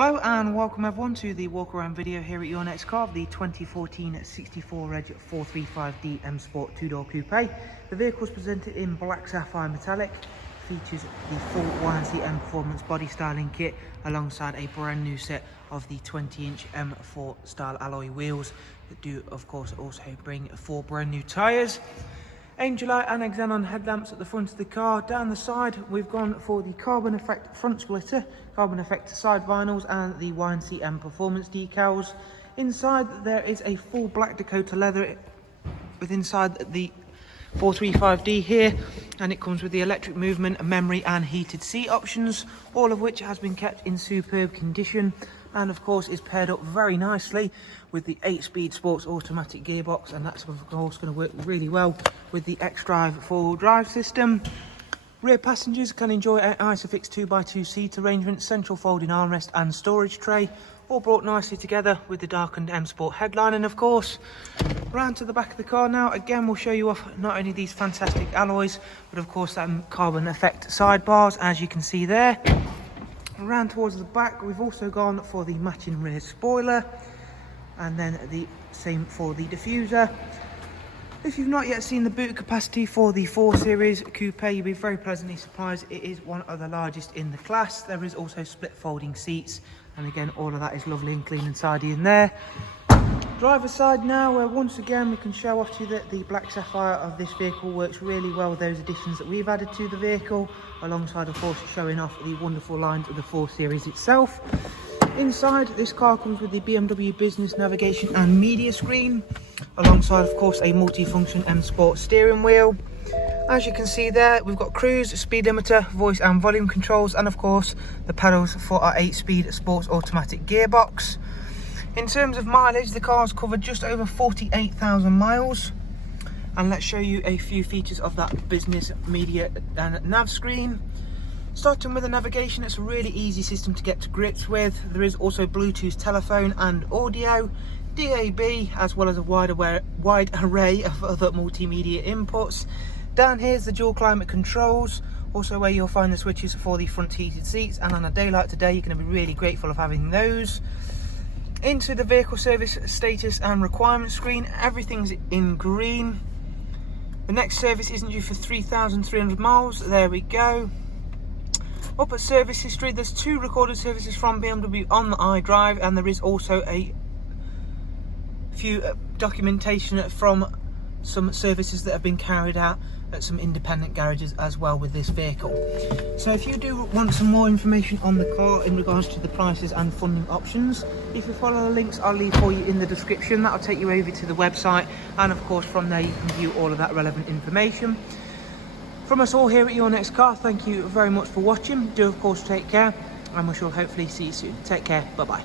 Hello and welcome everyone to the walk around video here at your next car of the 2014 64 Reg 435D M Sport 2-door coupe. The vehicle is presented in black sapphire metallic, features the full YNC Mperformance body styling kit alongside a brand new set of the 20-inch M4 style alloy wheels that do of course also bring 4 brand new tyres. Angel light and Xenon headlamps at the front of the car. Down the side we've gone for the carbon effect front splitter, carbon effect side vinyls and the YNC Mperformance decals. Inside there is a full black Dakota leather with inside the 435D here, and it comes with the electric movement, memory and heated seat options, all of which has been kept in superb condition and of course is paired up very nicely with the 8-speed sports automatic gearbox, and that's of course going to work really well with the X-Drive 4-wheel drive system. Rear passengers can enjoy an Isofix 2x2 seat arrangement, central folding armrest and storage tray, all brought nicely together with the darkened M Sport headline. And of course, round to the back of the car now, again we'll show you off not only these fantastic alloys, but of course that carbon effect sidebars, as you can see there. Around towards the back, we've also gone for the matching rear spoiler, and then the same for the diffuser. If you've not yet seen the boot capacity for the 4 Series coupe, you'll be very pleasantly surprised. It is one of the largest in the class. There is also split folding seats, and again all of that is lovely and clean and tidy in there. Driver's side now, where once again we can show off to you that the black sapphire of this vehicle works really well with those additions that we've added to the vehicle, alongside of course showing off the wonderful lines of the 4 Series itself. Inside, this car comes with the BMW Business navigation and media screen, alongside of course a multi-function M Sport steering wheel. As you can see there, we've got cruise, speed limiter, voice and volume controls, and of course the pedals for our 8-speed sports automatic gearbox. In terms of mileage, the car's covered just over 48,000 miles. And let's show you a few features of that business media and nav screen. Starting with the navigation, it's a really easy system to get to grips with. There is also Bluetooth telephone and audio, DAB, as well as a wide array of other multimedia inputs. Down here is the dual climate controls, also where you'll find the switches for the front heated seats, and on a day like today you're going to be really grateful of having those. Into the vehicle service status and requirement screen, everything's in green. The next service isn't due for 3,300 miles, there we go. Up at service history, there's 2 recorded services from BMW on the iDrive, and there is also a few documentation from some services that have been carried out at some independent garages as well with this vehicle. So if you do want some more information on the car in regards to the prices and funding options, if you follow the links I'll leave for you in the description, that'll take you over to the website, and of course from there you can view all of that relevant information. From us all here at Your Next Car, thank you very much for watching. Do of course take care, and we shall hopefully see you soon. Take care, bye bye.